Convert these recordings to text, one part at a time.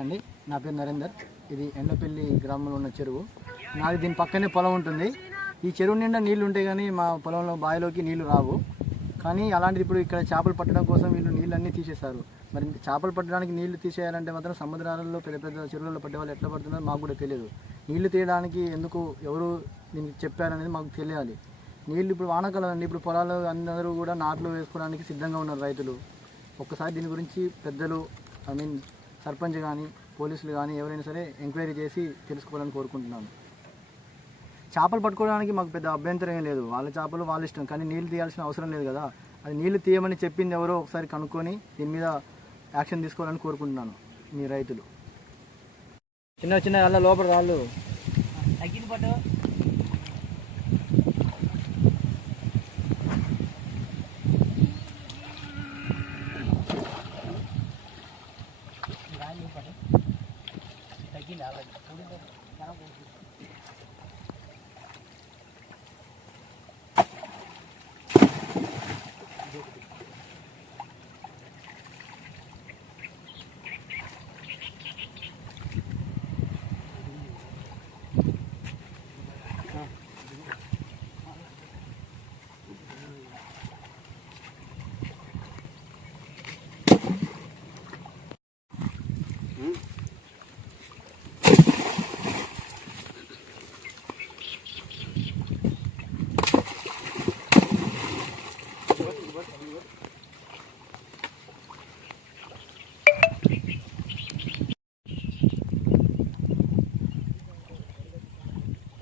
అండి. నా పేరు నరేందర్. ఇది ఎండపల్లి గ్రామంలో ఉన్న చెరువు. నాది దీని పక్కనే పొలం ఉంటుంది. ఈ చెరువు నిండా నీళ్ళు ఉంటాయి కానీ మా పొలంలో బావిలోకి నీళ్ళు రావు. కానీ అలాంటిది ఇప్పుడు ఇక్కడ చేపలు పట్టడం కోసం వీళ్ళు నీళ్ళన్నీ తీసేశారు. మరి చేపలు పట్టడానికి నీళ్ళు తీసేయాలంటే మాత్రం సముద్రాలలో పెద్ద పెద్ద చెరువులలో పట్టే వాళ్ళు ఎట్లా పడుతున్నారో మాకు కూడా తెలియదు. నీళ్ళు తీయడానికి ఎందుకు ఎవరు దీనికి చెప్పారనేది మాకు తెలియాలి. నీళ్ళు ఇప్పుడు వానాకాలం అండి ఇప్పుడు పొలాలు అందరూ కూడా నాట్లు వేసుకోవడానికి సిద్ధంగా ఉన్నారు రైతులు. ఒక్కసారి దీని గురించి పెద్దలు ఐ మీన్ సర్పంచ్ కానీ పోలీసులు కానీ ఎవరైనా సరే ఎంక్వైరీ చేసి తెలుసుకోవాలని కోరుకుంటున్నాను. చేపలు పట్టుకోవడానికి మాకు పెద్ద అభ్యంతరం ఏం లేదు. వాళ్ళ చేపలు వాళ్ళ ఇష్టం. కానీ నీళ్ళు తీయాల్సిన అవసరం లేదు కదా. అది నీళ్ళు తీయమని చెప్పింది ఎవరో ఒకసారి కనుక్కొని దీని మీద యాక్షన్ తీసుకోవాలని కోరుకుంటున్నాను మీ రైతులు. చిన్న చిన్న వాళ్ళ లోపల రాళ్ళు. 나가고 우리도 나가고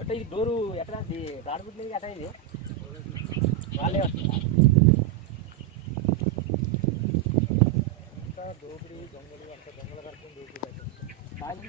అంటే ఈ డోరు ఎట్లా రాడుగుట్లేదు ఎట్లా ఇది? వాళ్ళే వస్తుందా దోపిడి దొంగలు అంత దొంగల వరకు దోపిడి. బాగా